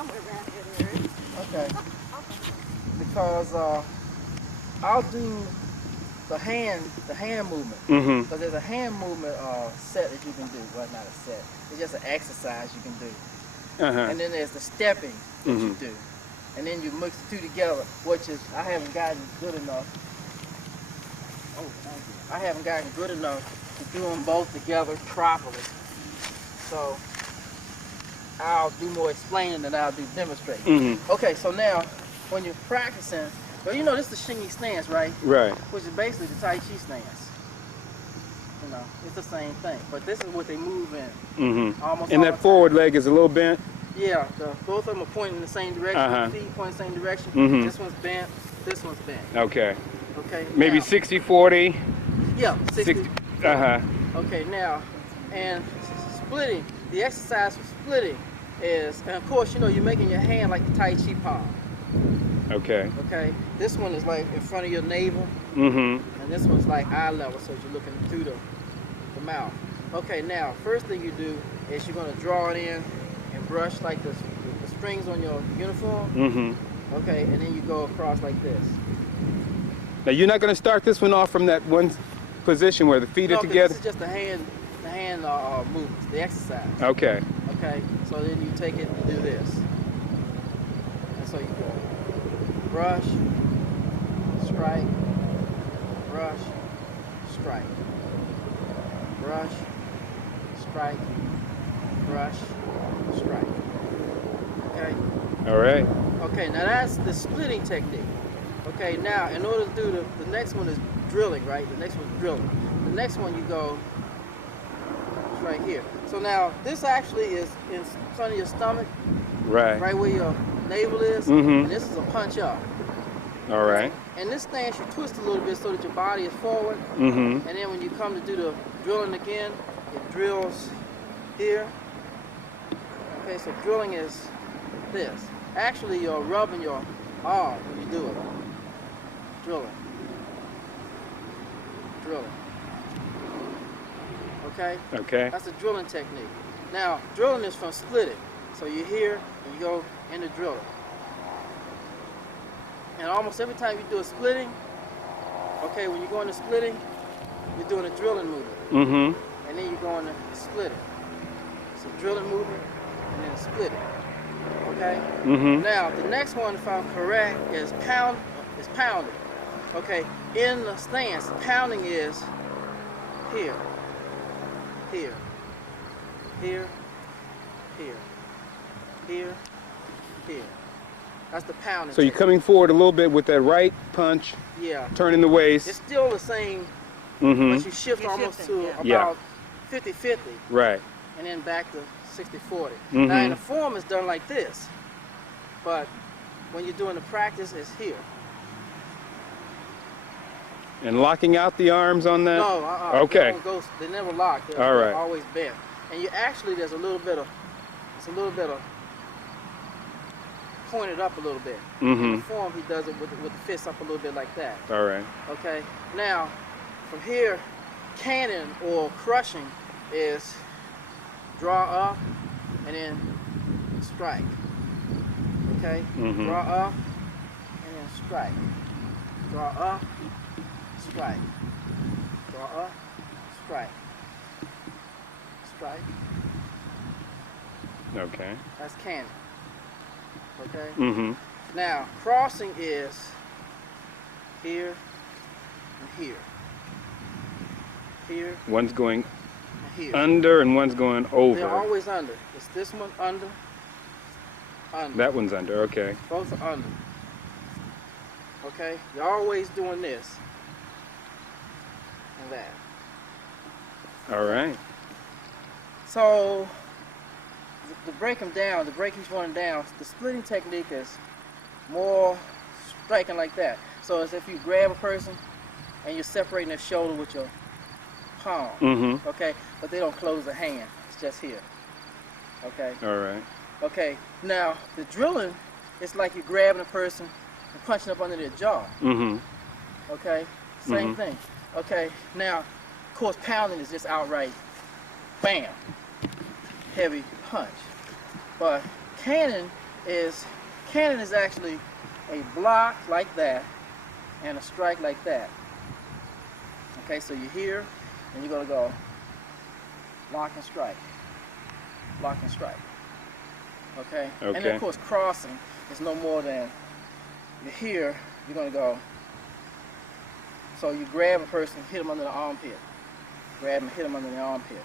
somewhere around here there is. Okay. Because I'll do the hand movement. Mm-hmm. So there's a hand movement set that you can do. Well, not a set. It's just an exercise you can do. Uh-huh. And then there's the stepping that you do. And then you mix the two together, which is, I haven't gotten good enough. Oh, thank you. I haven't gotten good enough to do them both together properly. So I'll do more explaining than I'll do demonstrating. Okay, so now when you're practicing, well, you know this is the HSING stance, right? Right. Which is basically the Tai Chi stance. You know, it's the same thing, but this is what they move in. Almost And all that the forward time. leg is a little bent? Yeah, both of them are pointing in the same direction. Feet point in the same direction. This one's bent, this one's bent. Okay. Okay. Maybe now, 60-40? Yeah, 60. Uh-huh. Okay, now, and splitting, the exercise for splitting is, and of course, you know, you're making your hand like the Tai Chi palm. Okay. Okay, this one is like in front of your navel, and this one's like eye level, so you're looking through the mouth. Okay, now, first thing you do is you're going to draw it in and brush like the strings on your uniform. Okay, and then you go across like this. Now you're not going to start this one off from that one position where the feet are together? This is just the hand movements, the exercise. Okay. Okay, so then you take it and do this. And so you go brush, strike, brush, strike, brush, strike, brush, strike. Okay? All right. Okay, now that's the splitting technique. Okay, now in order to do the next one is drilling, right? The next one's drilling. The next one you go right here. So now this actually is in front of your stomach, right where your navel is, and this is a punch up. All right. And this stance you twist a little bit so that your body is forward, and then when you come to do the drilling again, it drills here. Okay, so drilling is this. Actually, you're rubbing your arm when you do it. Drilling. Drilling. Okay? Okay. That's a drilling technique. Now, drilling is from splitting. So you're here and you go into drilling. And almost every time you do a splitting, okay, when you go into splitting, you're doing a drilling movement. And then you go into splitting. So drilling movement and then splitting. Okay? Now, the next one, if I'm correct, is pounding. Okay, in the stance, pounding is here, here, here, here, here, here. That's the pounding. So you're coming forward a little bit with that right punch, turning the waist. It's still the same, but you shift almost to about 50-50. Right. And then back to 60-40. Now, in the form, it's done like this, but when you're doing the practice, it's here. And locking out the arms on that? No, okay. They never lock. They're always bent. And you actually, there's a little bit of pointed up a little bit. In the form, he does it with the fist up a little bit like that. All right. Okay. Now, from here, cannon or crushing is draw up and then strike. Okay. Draw up and then strike. Draw up. Strike. Draw up, strike. Strike. Okay. That's cannon. Okay? Now, crossing is here and here. Here. One's going and here. under and one's going over. They're always under. It's this one under, under. That one's under, okay. Both are under. Okay? You're always doing this. And that. All right. So, to break them down, to break each one down, the splitting technique is more striking like that. So it's if you grab a person and you're separating their shoulder with your palm, okay? But they don't close the hand, it's just here, okay? All right. Okay, now the drilling, it's like you're grabbing a person and punching up under their jaw, okay? Same thing. Okay, now, of course, pounding is just outright, bam, heavy punch. But cannon is cannon is actually a block like that and a strike like that. Okay, so you're here and you're gonna go lock and strike, lock and strike. Okay? And then of course crossing is no more than you're here, you're gonna go. So you grab a person, hit them under the armpit. Grab him, hit him under the armpit.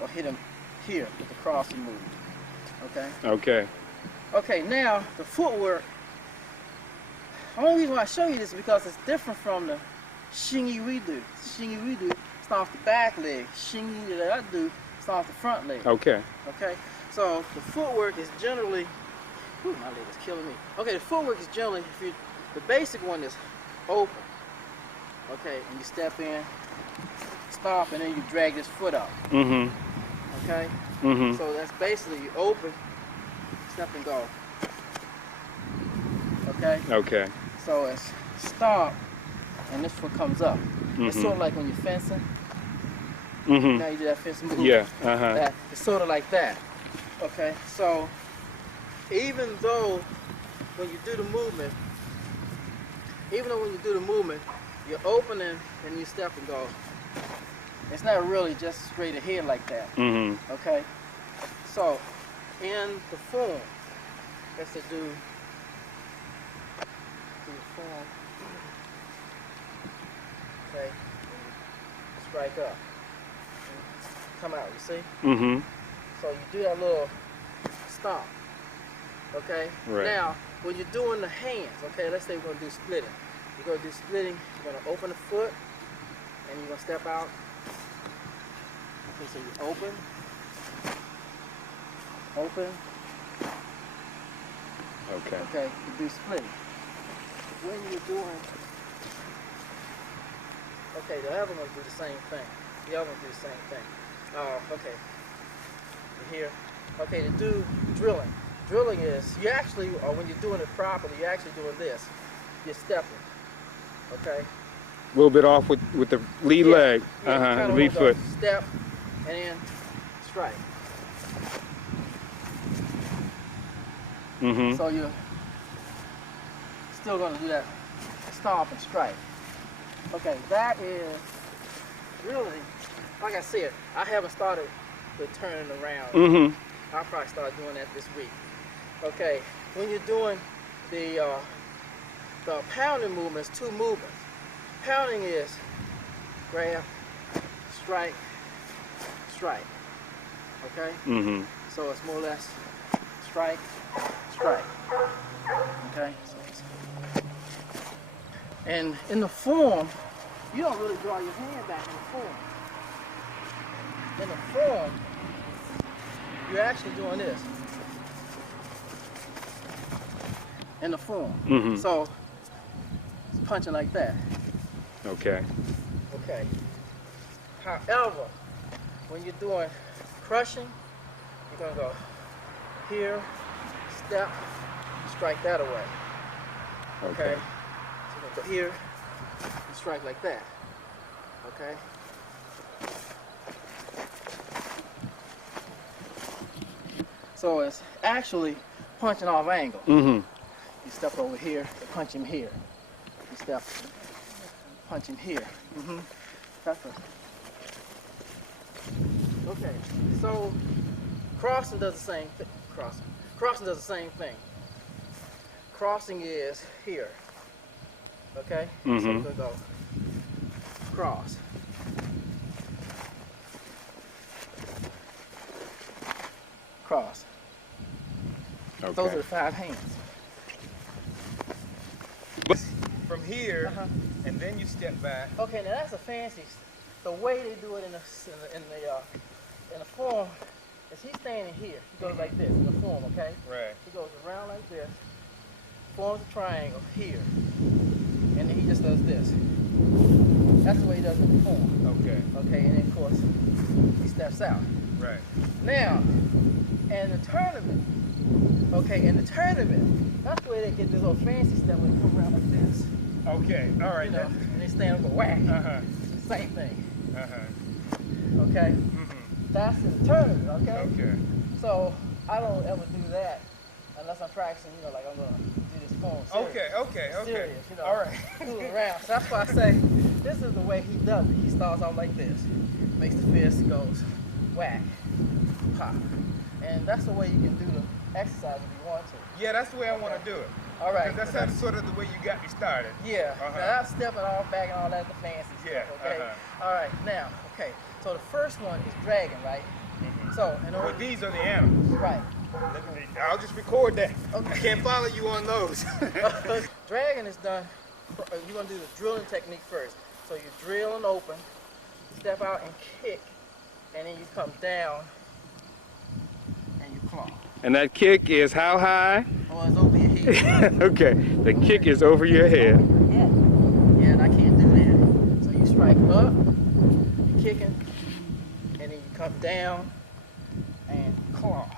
Or hit him here with the crossing move. Okay? Okay. Okay, now the footwork. The only reason why I show you this is because it's different from the shingy we do. Shingy we do starts off the back leg. Shingy that I do starts off the front leg. Okay. Okay? So the footwork is generally, whew, my leg is killing me. Okay, the footwork is generally, the basic one is open. Okay, and you step in, stop, and then you drag this foot out. Mm-hmm. Okay? Mm-hmm. So that's basically you open, step and go. Okay? Okay. So it's stop, and this foot comes up. It's sort of like when you're fencing. Mm-hmm. Now you do that fencing move. Yeah. Uh-huh. It's sort of like that. Okay? So even though when you do the movement, you're opening and you step and go. It's not really just straight ahead like that. Mm-hmm. Okay? So, in the form, let's do the form. Okay? Strike up. Come out, you see? Mm-hmm. So you do that little stomp. Okay? Right. Now, when you're doing the hands, okay, let's say we're going to do splitting. You're going to do splitting, you're going to open the foot, and you're going to step out. Okay, so you open, okay, you do splitting. When you're doing, okay, the other one do the same thing. The other one do the same thing. Okay, you're here. Okay, to do drilling. Drilling is, you actually, or when you're doing it properly, you're actually doing this. You're stepping. Okay? A little bit off with the lead leg. Yeah, Uh-huh. Lead foot. Step and then strike. Mm-hmm. So you're still going to do that stomp and strike. Okay, that is really, like I said, I haven't started the turning around. Mm-hmm. I'll probably start doing that this week. Okay, when you're doing the pounding movement, it's two movements. Pounding is grab, strike, strike. Okay? Mm-hmm. So it's more or less strike, strike. Okay? And in the form, you don't really draw your hand back in the form. In the form, you're actually doing this. In the form. Mm-hmm. So it's punching like that. Okay. Okay. However, when you're doing crushing, you're gonna go here, step, strike that away. Okay. So you're gonna go here and strike like that. Okay. So it's actually punching off angle. Mm-hmm. You step over here, punch him here. You step, punch him here. Mm-hmm. That's it. Okay, so crossing does the same thing. Crossing does the same thing. Crossing is here. Okay? So we're gonna go cross. Cross. Okay. Those are the 5 hands. From here, and then you step back. Okay, now that's a fancy. The way they do it in the form is he's standing here. He goes like this in the form, okay? Right. He goes around like this, forms a triangle here, and then he just does this. That's the way he does it in the form. Okay. Okay, and then of course he steps out. Right. Now, in the tournament, okay, that's where they get this little fancy stuff when they come around like this. Okay. All right. You know, and they stand up and go whack. Same thing. Okay? That's in the tournament, okay? Okay. So I don't ever do that unless I'm practicing, you know, like I'm gonna do this form. Okay. Serious, you know. All right. Cool around. So that's why I say this is the way he does it. He starts off like this, makes the fist, goes whack, pop, and that's the way you can do the exercise if you want to. Yeah, that's the way I want to do it. All right. Because that's sort of the way you got me started. Yeah. Now I'm stepping off back and all that, the fancy stuff. Okay. All right. Now, okay. So the first one is dragging, right? So in order. Well, these are the animals. Right. I'll just record that. Okay. I can't follow you on those. Dragging is done. You're gonna do the drilling technique first. So you drill and open, step out and kick, and then you come down and you claw. And that kick is how high? Oh, it's over your head. Okay, the kick is over your head. Yeah, and I can't do that. So you strike up, you're kicking, and then you come down and claw.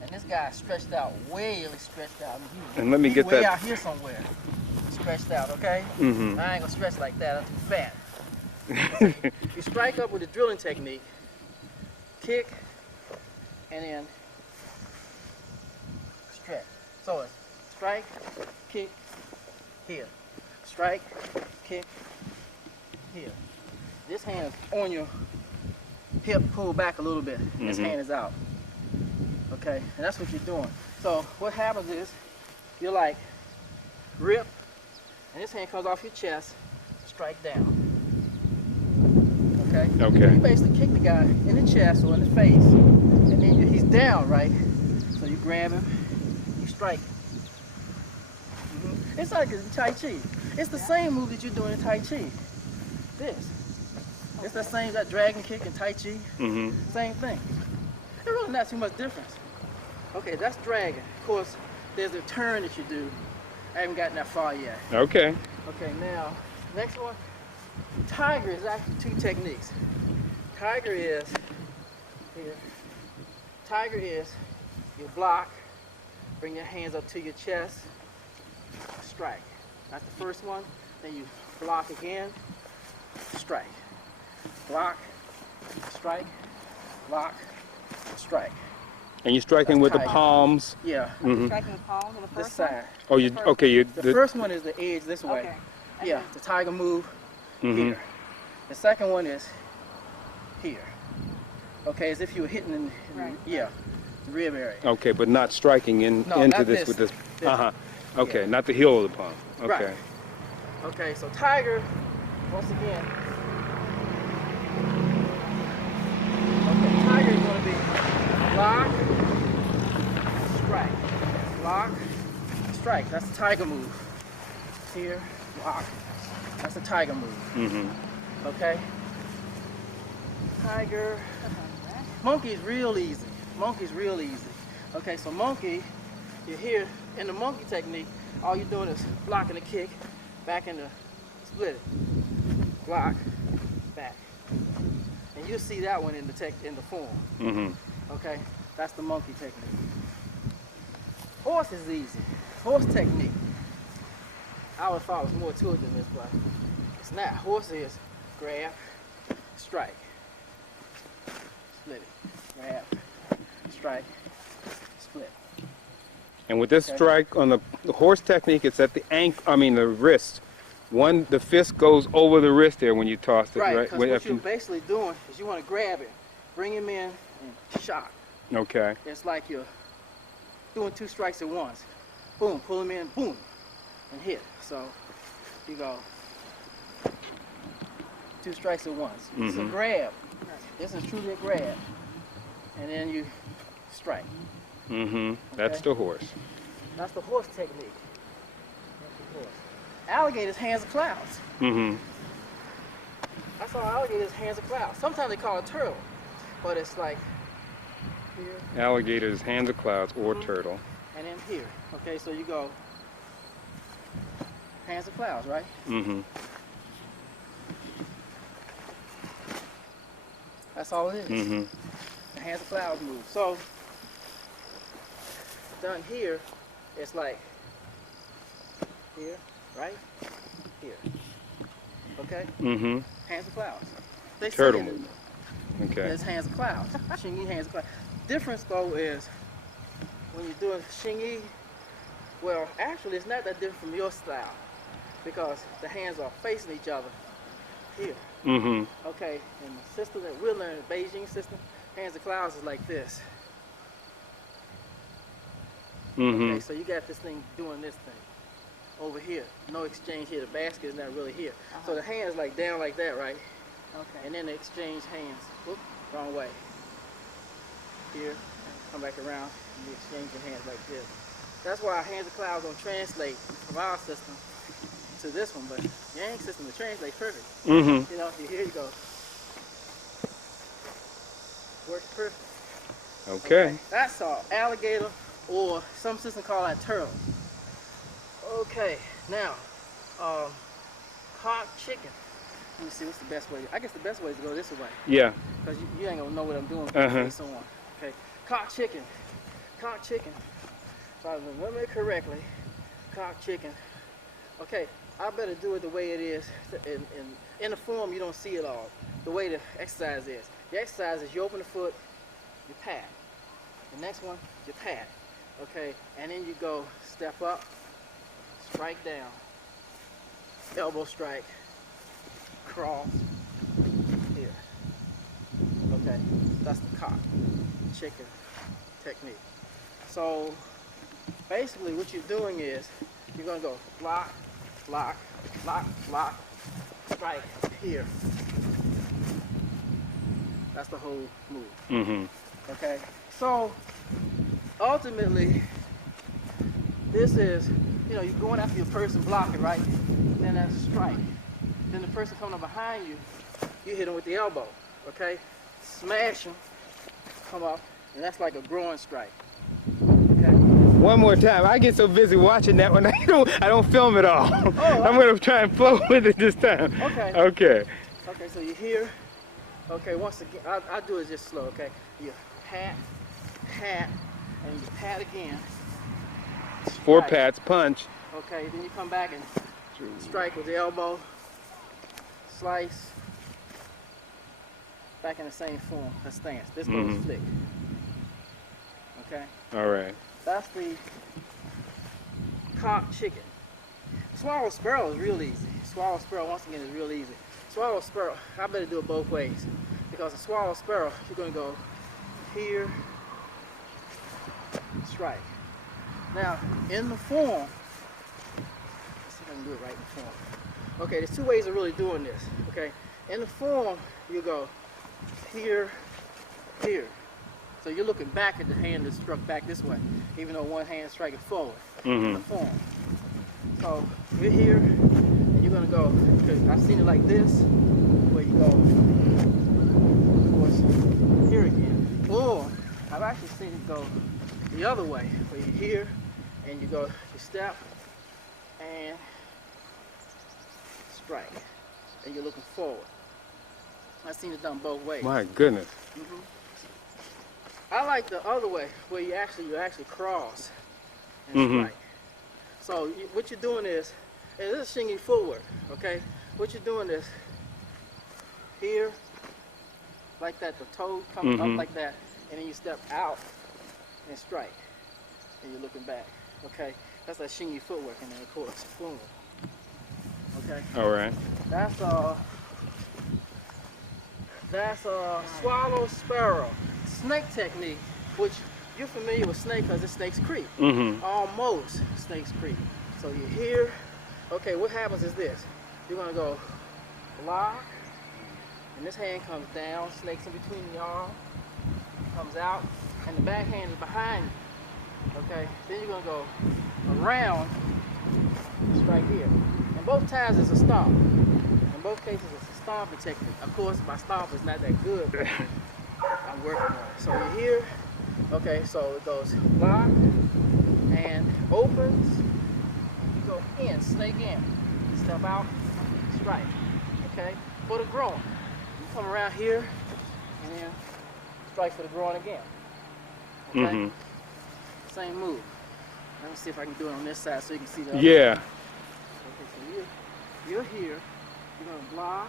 And this guy's stretched out, way stretched out. And let me get way that. out here somewhere, stretched out, okay? Mm-hmm. I ain't gonna stretch like that, I'm too fat. You strike up with the drilling technique, kick, and then stretch. So it's strike, kick, here. Strike, kick, here. This hand is on your hip, pull back a little bit. This hand is out. Okay, and that's what you're doing. So what happens is, you're like, rip, and this hand comes off your chest, strike down. Okay? Okay. You basically kick the guy in the chest or in the face, and then he's down, right? So you grab him, you strike. It's like in Tai Chi. It's the same move that you're doing in Tai Chi. This. It's the same, that dragon kick in Tai Chi. Same thing. There's really not too much difference. Okay, that's dragon. Of course, there's a turn that you do. I haven't gotten that far yet. Okay. Okay, now, next one. Tiger is actually two techniques. Tiger is, here. Tiger is, you block, bring your hands up to your chest, strike. That's the first one. Then you block again, strike. Block, strike, block, strike. And you're striking with the palms. Yeah. Striking the palms on the This first one? side. Oh, you okay? You The first one is the edge this way. Okay. Yeah, the tiger move here. The second one is here. Okay, as if you were hitting in yeah, the rib area. Okay, but not striking into not this this. with this. This. Okay, Yeah. not the heel of the palm. Okay. Right. Okay, so tiger, once again. Okay, tiger is going to be block, strike, block, strike. That's the tiger move. Here, block. That's the tiger move. Okay. Tiger. Monkey is real easy. Monkey's real easy. Okay, so monkey, you're here in the monkey technique. All you're doing is blocking the kick, back into split it, block, back, and you'll see that one in the form. Okay, that's the monkey technique. Horse is easy. Horse technique. I always thought it was more to it than this, but it's not. Horse is grab, strike, split it, grab, strike, split. And with this strike on the horse technique, it's at the the wrist. The fist goes over the wrist there when you toss it, right? Because what you're basically doing is you want to grab it, bring him in, and shock. Okay. It's like you're doing two strikes at once. Boom, pull him in, boom, and hit. So you go two strikes at once. It's a grab. This is truly a grab. And then you strike. That's the horse. That's the horse technique. That's the horse. Alligators' hands are clouds. I saw alligators' hands are clouds. Sometimes they call it turtle, but it's like here. Alligators, hands of clouds, or turtle. And then here. Okay, so you go hands of clouds, right? That's all it is. The hands of clouds move. So done here, it's like here, right? Here. Okay? Hands of clouds. They Turtle say it. move. Okay. It's hands of clouds. HSING hands of clouds. Difference though is when you're doing HSING, well, actually it's not that different from your style because the hands are facing each other here. Okay, and the system that we're learning, the Beijing system, hands of clouds is like this. Okay, so you got this thing doing this thing over here. No exchange here. The basket is not really here. So the hands like down like that, right? Okay. And then they exchange hands. Whoop, wrong way. Here, come back around, and you exchange your hands like this. That's why hands of clouds don't translate from our system to this one, but Yang system will translate perfect. You know, here you go. Works perfect. Okay. That's all. Alligator, or some system call that turtle. Okay, now, hot chicken. Let me see, what's the best way? I guess the best way is to go this way. Yeah. Because you ain't gonna know what I'm doing face on. Okay, cock chicken. Cock chicken. If I remember it correctly, cock chicken. Okay, I better do it the way it is. In the form, you don't see it all. The way the exercise is. The exercise is you open the foot, you pat. The next one, you pat. Okay, and then you go step up, strike down, elbow strike, cross, here. Okay, that's the cock chicken technique. So basically what you're doing is you're gonna go block, block, block, block, strike here. That's the whole move. Okay, so ultimately this is, you know, you're going after your person blocking, right? Then that's a strike. Then the person coming up behind you, you hit them with the elbow, okay? Smash them, come up, and that's like a groin strike. Okay. One more time. I get so busy watching that one, I don't film it all. Oh, I'm gonna try and flow with it this time. Okay. Okay. Okay. So you're here. Okay. Once again, I'll do it just slow. Okay. You pat, pat, and you pat again. Strike. 4 pats, punch. Okay. Then you come back and strike with the elbow. Slice. Back in the same form, the stance. This goes flick. Okay? All right. That's the cock chicken. Swallow sparrow is real easy. Swallow sparrow, once again, is real easy. Swallow sparrow, I better do it both ways. Because a swallow sparrow, you're going to go here, strike. Now, in the form, let's see if I can do it right in the form. Okay, there's 2 ways of really doing this. Okay? In the form, you go here, here. So you're looking back at the hand that struck back this way, even though one hand is striking forward in the form. So you're here, and you're gonna go, because I've seen it like this, where you go, of course, here again. Or I've actually seen it go the other way, where you're here, and you go, you step, and strike, and you're looking forward. I've seen it done both ways. My goodness. I like the other way, where you actually cross and strike. So what you're doing is, and this is HSING footwork, okay? What you're doing is here, like that, the toe comes up like that, and then you step out and strike, and you're looking back, okay? That's that HSING footwork, and then of course forward. Okay. All right. That's swallow sparrow snake technique, which you're familiar with snake because it's snakes creep. Almost snakes creep. So you're here. Okay, what happens is this. You're gonna go block, and this hand comes down, snakes in between the arm, comes out, and the back hand is behind you. Okay, then you're gonna go around, strike here. And both times it's a stomp. In both cases it's a stomping technique. Of course, my stomp is not that good, but I'm working on it. So you're here. Okay, so it goes block and opens. You go in, snake in. Step out, strike. Okay, for the groin. You come around here and then strike for the groin again. Okay, same move. Let me see if I can do it on this side so you can see that. Yeah. Okay, so you're here. You're gonna block,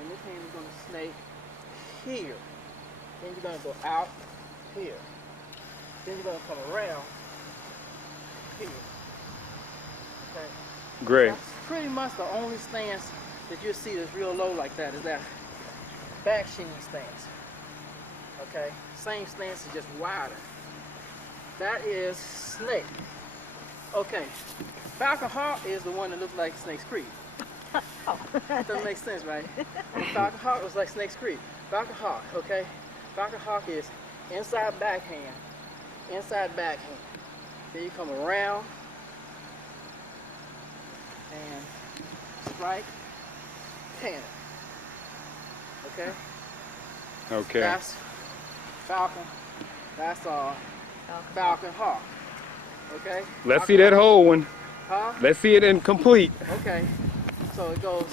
and this hand is gonna snake here. Then you're gonna go out here. Then you're gonna come around here. Okay. Great. That's pretty much the only stance that you'll see that's real low like that is that back sheen stance. Okay. Same stance is just wider. That is snake. Okay. Falcon Hawk is the one that looks like Snake's Creek. Doesn't make sense, right? Falcon Hawk was like Snake's Creek. Falcon Hawk, okay? Falcon Hawk is inside backhand, inside backhand. Then you come around and strike, cannon. Okay? Okay. That's Falcon. That's Falcon Hawk. Okay? Let's see that whole one. Huh? Let's see it in complete. Okay. So it goes